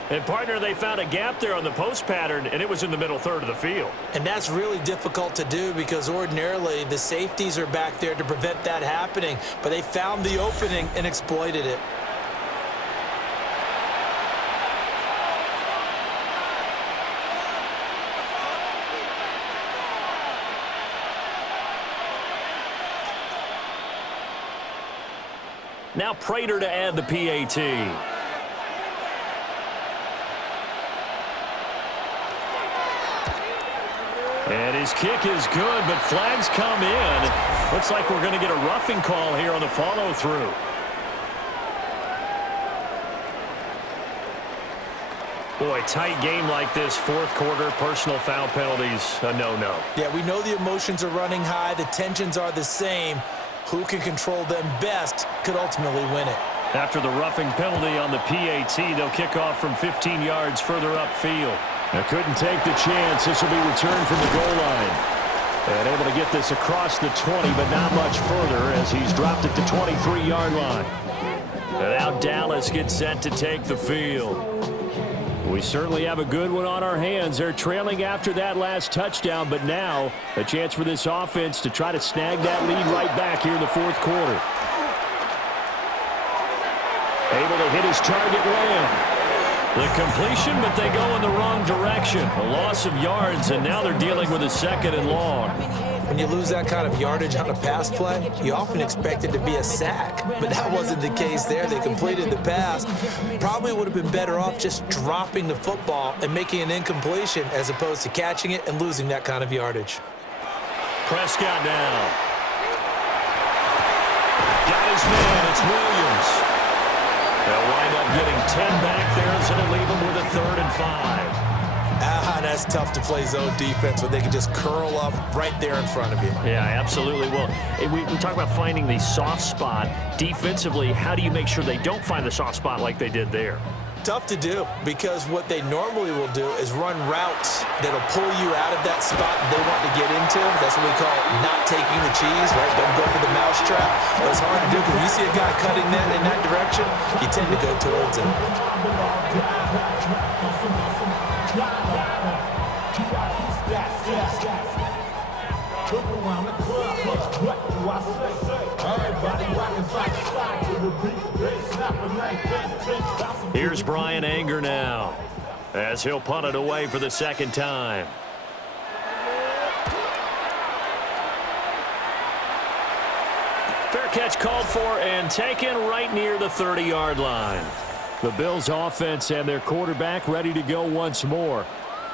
And, partner, they found a gap there on the post pattern, and it was in the middle third of the field. And that's really difficult to do because ordinarily the safeties are back there to prevent that happening. But they found the opening and exploited it. Now Prater to add the PAT. And his kick is good, but flags come in. Looks like we're going to get a roughing call here on the follow-through. Boy, tight game like this, fourth quarter, personal foul penalties, a no-no. Yeah, we know the emotions are running high. The tensions are the same. Who can control them best could ultimately win it. After the roughing penalty on the PAT, they'll kick off from 15 yards further upfield. Now couldn't take the chance. This will be returned from the goal line. And able to get this across the 20, but not much further as he's dropped at the 23-yard line. And now Dallas gets set to take the field. We certainly have a good one on our hands. They're trailing after that last touchdown, but now a chance for this offense to try to snag that lead right back here in the fourth quarter. Able to hit his target, Lamb. The completion, but they go in the wrong direction. A loss of yards, and now they're dealing with a second and long. When you lose that kind of yardage on a pass play, you often expect it to be a sack. But that wasn't the case there. They completed the pass. Probably would have been better off just dropping the football and making an incompletion as opposed to catching it and losing that kind of yardage. Prescott now. Got his man. It's Williams. They'll wind up getting 10 back there, as it'll leave them with a 3rd and 5. That's tough to play zone defense when they can just curl up right there in front of you. Yeah, absolutely. Well, we talk about finding the soft spot. Defensively, how do you make sure they don't find the soft spot like they did there? Tough to do because what they normally will do is run routes that'll pull you out of that spot they want to get into. That's what we call not taking the cheese, right? Don't go for the mousetrap. But it's hard to do because when you see a guy cutting that in that direction, you tend to go towards him. Here's Brian Anger now as he'll punt it away for the second time. Fair catch called for and taken right near the 30-yard line. The Bills offense and their quarterback ready to go once more.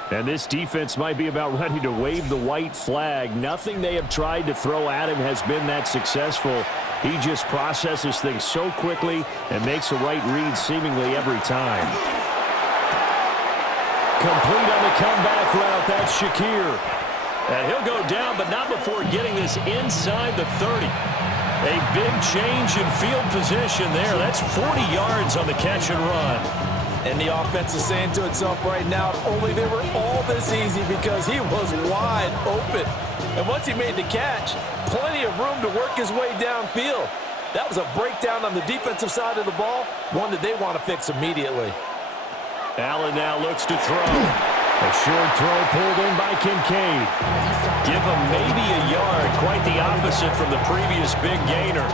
And this defense might be about ready to wave the white flag. Nothing they have tried to throw at him has been that successful. He just processes things so quickly and makes the right read seemingly every time. Complete on the comeback route. That's Shakir. And he'll go down, but not before getting this inside the 30. A big change in field position there. That's 40 yards on the catch and run. And the offense is saying to itself right now, only they were all this easy because he was wide open. And once he made the catch, plenty of room to work his way downfield. That was a breakdown on the defensive side of the ball, one that they want to fix immediately. Allen now looks to throw. A short throw pulled in by Kincaid. Give him maybe a yard. Quite the opposite from the previous big gainer.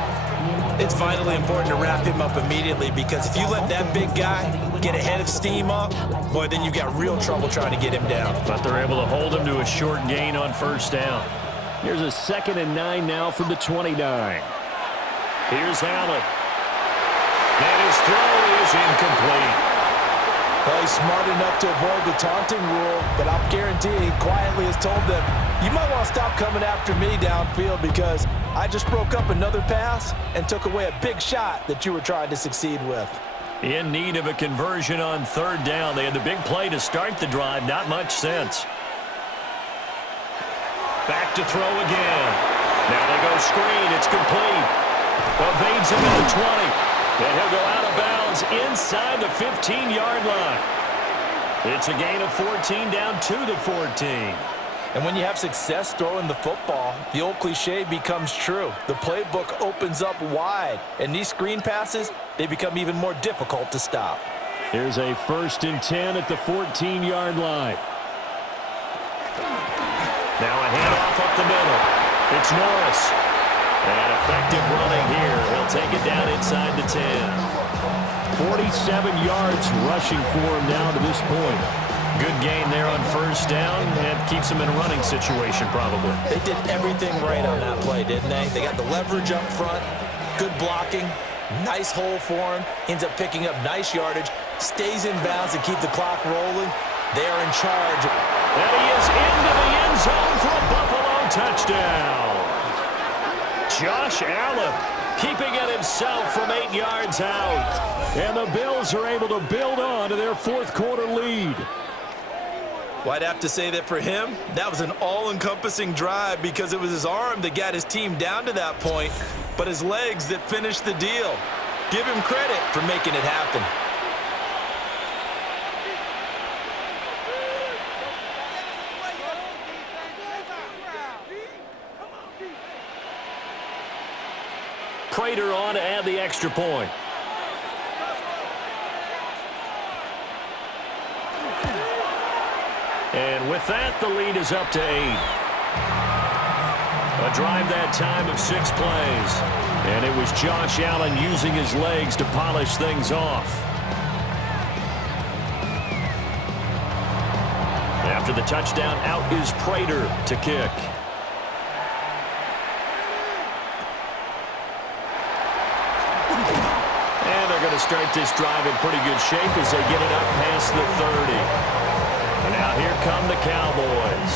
It's vitally important to wrap him up immediately because if you let that big guy get ahead of steam up, boy, then you've got real trouble trying to get him down. But they're able to hold him to a short gain on first down. Here's a 2nd and 9 now from the 29. Here's Allen. And his throw is incomplete. Well, he's smart enough to avoid the taunting rule, but I'm guaranteeing he quietly has told them, you might want to stop coming after me downfield because I just broke up another pass and took away a big shot that you were trying to succeed with. In need of a conversion on 3rd down. They had the big play to start the drive. Not much sense. Back to throw again. Now they go screen. It's complete. Evades him at the 20. And he'll go out of bounds inside the 15-yard line. It's a gain of 14 down to the 14. And when you have success throwing the football, the old cliche becomes true. The playbook opens up wide, and these screen passes, they become even more difficult to stop. Here's a 1st and 10 at the 14-yard line. Now a handoff up the middle. It's Norris. And effective running here. He'll take it down inside the 10. 47 yards rushing for him down to this point. Good gain there on 1st down. And keeps him in a running situation probably. They did everything right on that play, didn't they? They got the leverage up front, good blocking, nice hole for him, ends up picking up nice yardage, stays in bounds to keep the clock rolling. They're in charge. And he is into the end zone for a Buffalo touchdown. Josh Allen keeping it himself from 8 yards out. And the Bills are able to build on to their 4th quarter lead. Well, I'd have to say that for him, that was an all-encompassing drive because it was his arm that got his team down to that point, but his legs that finished the deal. Give him credit for making it happen. Prater on to add the extra point. And with that, the lead is up to 8. A drive that time of 6 plays. And it was Josh Allen using his legs to polish things off. After the touchdown, out is Prater to kick. To start this drive in pretty good shape as they get it up past the 30. And now here come the Cowboys.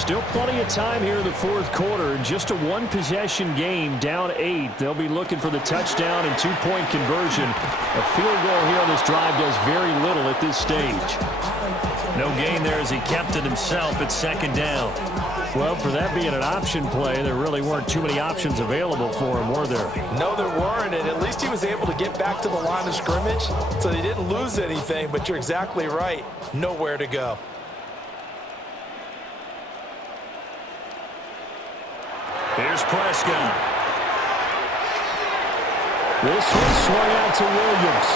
Still plenty of time here in the 4th quarter. Just a 1-possession game, down 8. They'll be looking for the touchdown and 2-point conversion. A field goal here on this drive does very little at this stage. No gain there as he kept it himself at 2nd down. Well, for that being an option play, there really weren't too many options available for him, were there? No, there weren't, and at least he was able to get back to the line of scrimmage, so they didn't lose anything, but you're exactly right. Nowhere to go. Here's Prescott. This one swung out to Williams.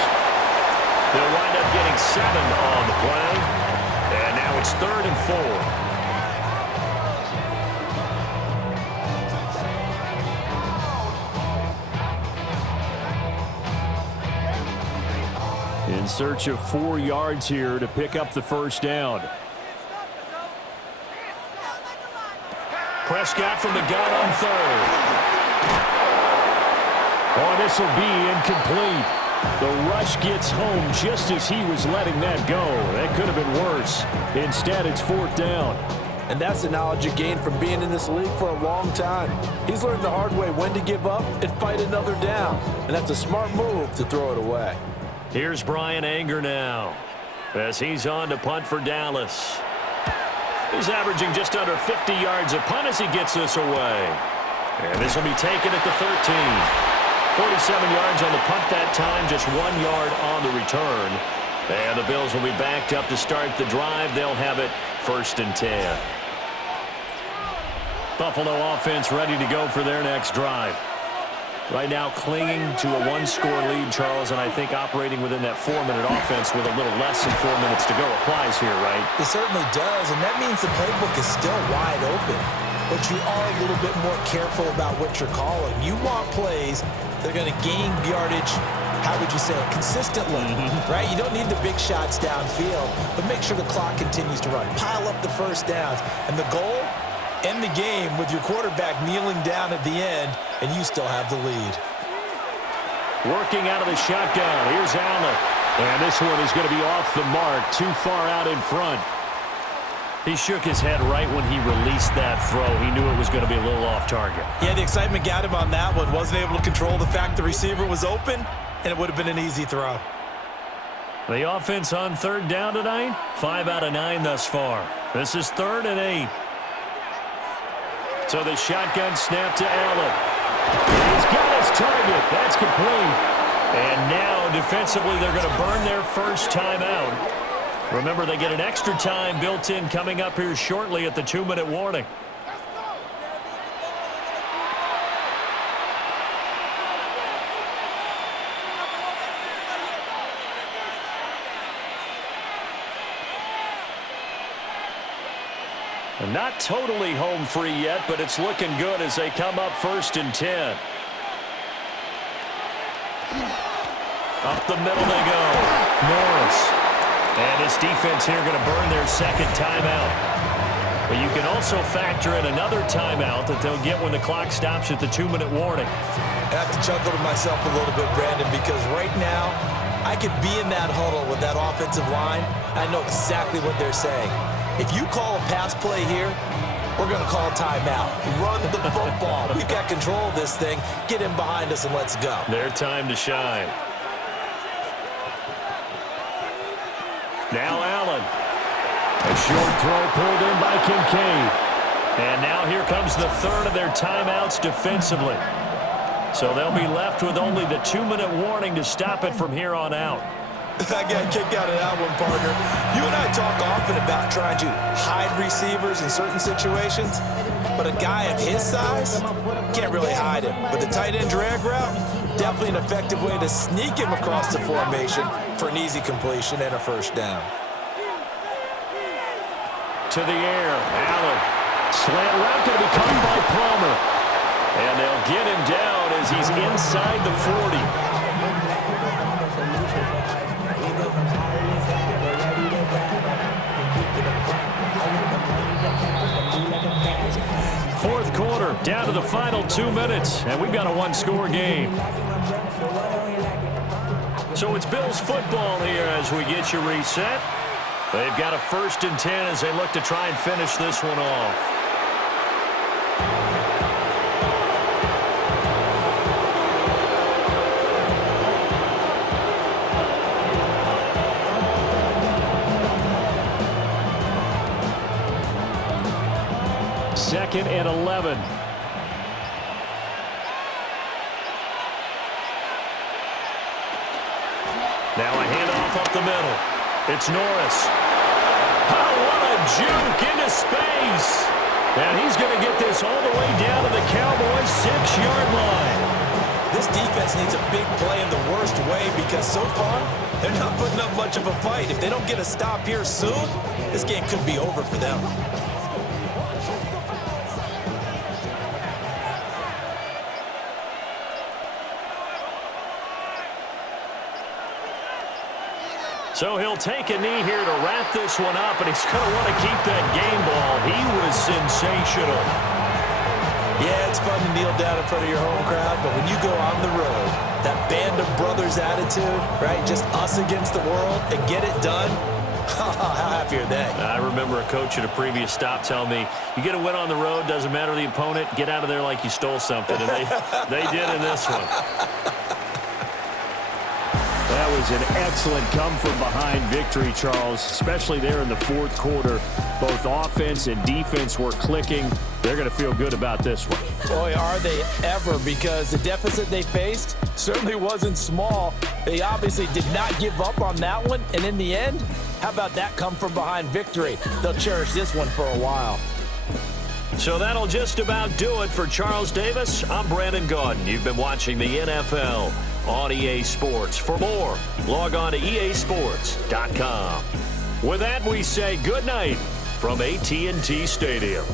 They'll wind up getting 7 on the play, and now it's 3rd and 4. In search of 4 yards here to pick up the 1st down. Prescott from the gun on 3rd. Oh, this will be incomplete. The rush gets home just as he was letting that go. That could have been worse. Instead, it's 4th down. And that's the knowledge you gain from being in this league for a long time. He's learned the hard way when to give up and fight another down. And that's a smart move to throw it away. Here's Brian Anger now as he's on to punt for Dallas. He's averaging just under 50 yards a punt as he gets this away. And this will be taken at the 13. 47 yards on the punt that time, just 1 yard on the return. And the Bills will be backed up to start the drive. They'll have it 1st and 10. Buffalo offense ready to go for their next drive. Right now clinging to a one-score lead, Charles, and I think operating within that 4-minute offense with a little less than 4 minutes to go applies here, right? It certainly does, and that means the playbook is still wide open. But you are a little bit more careful about what you're calling. You want plays that are going to gain yardage, how would you say it, consistently, right? You don't need the big shots downfield, but make sure the clock continues to run. Pile up the first downs, and the goal, end the game with your quarterback kneeling down at the end, and you still have the lead. Working out of the shotgun. Here's Allen. And this one is going to be off the mark, too far out in front. He shook his head right when he released that throw. He knew it was going to be a little off target. Yeah, the excitement got him on that one. Wasn't able to control the fact the receiver was open, and it would have been an easy throw. The offense on third down tonight, 5 out of 9 thus far. This is 3rd and 8. So the shotgun snap to Allen. He's got his target. That's complete. And now defensively they're going to burn their first timeout. Remember, they get an extra time built in coming up here shortly at the 2-minute warning. And not totally home free yet, but it's looking good as they come up 1st and 10. Up the middle they go. Norris. And this defense here going to burn their second timeout. But you can also factor in another timeout that they'll get when the clock stops at the 2-minute warning. I have to chuckle to myself a little bit, Brandon, because right now I could be in that huddle with that offensive line. I know exactly what they're saying. If you call a pass play here, we're going to call a timeout. Run the football. We've got control of this thing. Get in behind us and let's go. Their time to shine. Now Allen. A short throw pulled in by Kincaid. And now here comes the 3rd of their timeouts defensively. So they'll be left with only the 2-minute warning to stop it from here on out. I got a kick out of that one, partner. You and I talk often about trying to hide receivers in certain situations, but a guy of his size can't really hide him. But the tight end drag route, definitely an effective way to sneak him across the formation for an easy completion and a first down. To the air, Allen. Slant route going to be caught by Palmer. And they'll get him down as he's inside the 40. Fourth quarter, down to the final 2 minutes, and we've got a one-score game. So it's Bills football here as we get you reset. They've got a 1st and 10 as they look to try and finish this one off. Second and 11. Now a handoff up the middle. It's Norris. Oh, what a juke into space. And he's going to get this all the way down to the Cowboys' 6-yard line. This defense needs a big play in the worst way because so far they're not putting up much of a fight. If they don't get a stop here soon, this game could be over for them. So he'll take a knee here to wrap this one up, and he's going to want to keep that game ball. He was sensational. Yeah, it's fun to kneel down in front of your home crowd, but when you go on the road, that band of brothers attitude, right, just us against the world, and get it done, how happy are they? I remember a coach at a previous stop telling me, you get a win on the road, doesn't matter the opponent, get out of there like you stole something, and they did in this one. That was an excellent come-from-behind victory, Charles, especially there in the fourth quarter. Both offense and defense were clicking. They're going to feel good about this one. Boy, are they ever, because the deficit they faced certainly wasn't small. They obviously did not give up on that one, and in the end, how about that come-from-behind victory? They'll cherish this one for a while. So that'll just about do it for Charles Davis. I'm Brandon Gaudin. You've been watching the NFL on EA Sports. For more, log on to easports.com. With that, we say good night from AT&T Stadium.